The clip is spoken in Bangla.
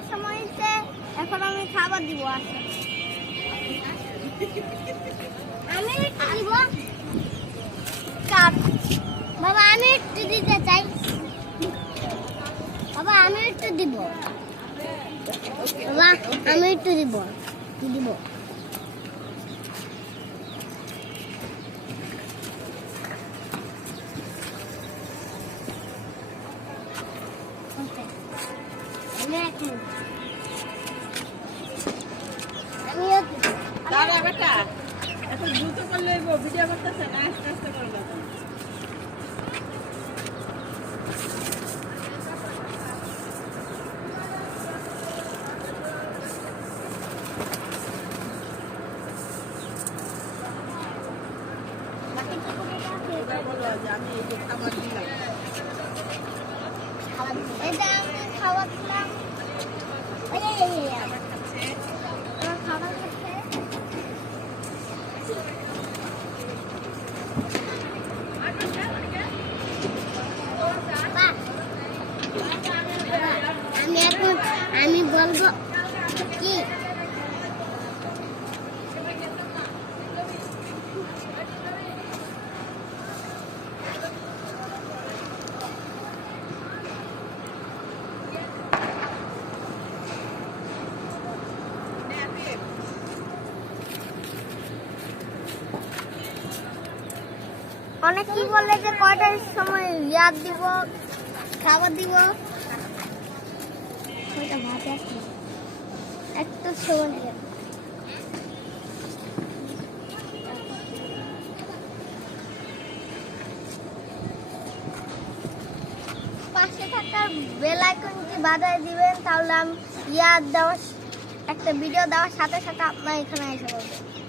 খাবার সময় হয়েছে, এখন আমি খাবার দিব। আসে আমি একটু দিব কাপ। বাবা আমি একটু দিতে চাই, বাবা আমি একটু দিব, বাবা আমি একটু দিব দিব। দাঁড়া বেটা, এত দ্রুত করলে ভিডিও করতেছে না, আস্তে আস্তে করবে। বলো যে আমি এই যে খাবার দিলাম, এটা আমি খাবার দিলাম, খাবার খাচ্ছে। আমি বলবো কি অনেক কি বলে যে কয়টার সময় ইয়াদ দিব, খাবার দিব। কয়টা ভাত আছে, একটা সময় দিব। পাশে থাকা বেল আইকনটি বাজায় দিবেন, তাহলে আমি ইয়াদ দেওয়ার একটা ভিডিও দেওয়ার সাথে সাথে আপনার এখানে এসে পড়বে।